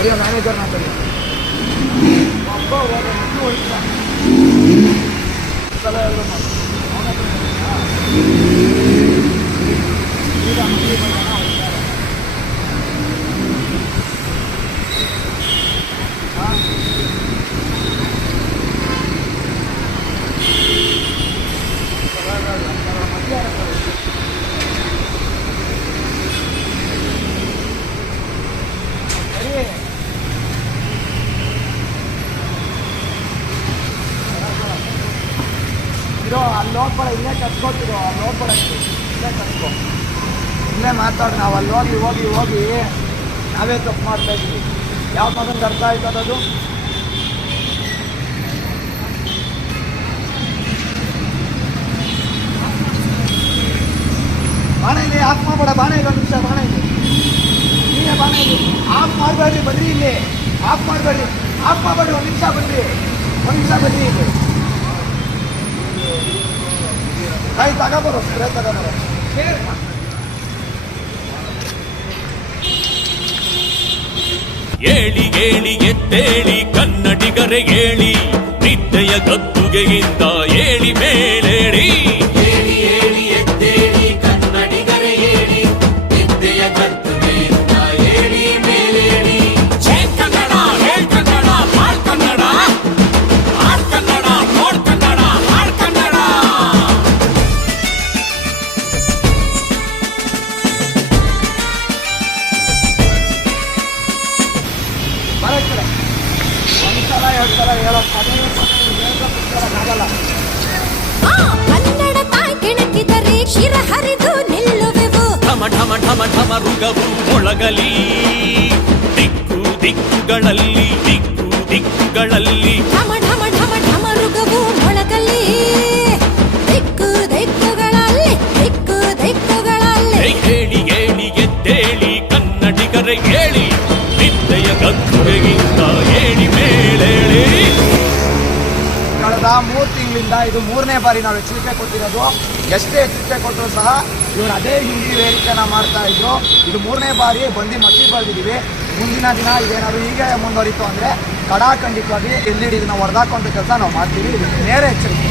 طريقه معينه جرنا طريقه صلاه الله ಇರೋ ಅಲ್ಲಿ ಹೋಗ್ಬೇಡ ಇಲ್ಲೇ ಕಟ್ಕೋತಿರೋ ಅಲ್ಲಿ ಹೋಗ್ಬೇಡ ಇಲ್ಲೇ ಕಟ್ಕೋ ಇಲ್ಲೇ ಮಾತಾಡಿ, ನಾವು ಅಲ್ಲಿ ಹೋಗಿ ಹೋಗಿ ಹೋಗಿ ನಾವೇ ತಪ್ಪು ಮಾಡ್ತಾ ಇದ್ವಿ ಯಾವ ಮಗನಿಗೆ ಅರ್ಥ ಆಯ್ತದದು ಬಾಣ ಇದೆ ಆಫ್ ಮಾಡಬೇಡ, ಬಾಣ ಒಂದು ನಿಮಿಷ, ಬಾಣ ಇದೆ ನೀನೇ ಬಾಣ ಇದೆ ಆಫ್ ಮಾಡಬೇಡ್ರಿ, ಬನ್ರಿ ಇಲ್ಲಿ. ಆಫ್ ಮಾಡಬೇಡ್ರಿ. ಆಫ್ ಮಾಡಬೇಡ್ರಿ, ಒಂದು ನಿಮಿಷ ಬನ್ರಿ. ಒಂದು ನಿಮಿಷ ಬನ್ನಿ ಇಲ್ಲಿ. ಕಾಯಿ ತಗೋಬರೋ ಸ್ಪ್ರೇ ತಗೋಬರೋ ಏಳಿ ಏಳಿ ಎತ್ತೇಳಿ ಕನ್ನಡಿಗರೆ ಏಳಿ ನಿದ್ದೆಯ ಗದ್ದುಗೆಯಿಂದ ಸಲ ಹೇಳೋದು ಆಗಲ್ಲ ಕನ್ನಡ ತಾಯಿ ಕೆಣಕಿದರೆ ಶಿರ ಹರಿದು ನಿಲ್ಲುವೆವು. ಢಮ ಢಮ ಢಮ ಢಮ ರುಗವು ಮೊಳಗಲಿ ದಿಕ್ಕು ದಿಕ್ಕುಗಳಲ್ಲಿ ದಿಕ್ಕು ದಿಕ್ಕುಗಳಲ್ಲಿ. ಕಳೆದ ಮೂರು ತಿಂಗಳಿಂದ ಇದು ಮೂರನೇ ಬಾರಿ ನಾವು ಎಚ್ಚರಿಕೆ ಕೊಟ್ಟಿರೋದು. ಎಷ್ಟೇ ಎಚ್ಚರಿಕೆ ಕೊಟ್ಟರು ಸಹ ಇವರು ಅದೇ ಹಿಂದಿ ವೇದಿಕೆನ ಮಾಡ್ತಾ ಇದ್ರು. ಇದು ಮೂರನೇ ಬಾರಿ ಬಂದು ಮಟ್ಟಿ ಬರೆದಿದ್ದೀವಿ ಮುಂದಿನ ದಿನ ಇದೇನಾದ್ರು ಹೀಗೆ ಮುಂದುವರಿತು ಅಂದರೆ ಕಡಾಖಂಡಿತವಾಗಿ ಎಲ್ ಇಲ್ಲಿ ಇದನ್ನ ಹೊಡೆದಾಕುವಂಥ ಕೆಲಸ ನಾವು ಮಾಡ್ತೀವಿ. ಇದು ನೇರ ಎಚ್ಚರಿಕೆ.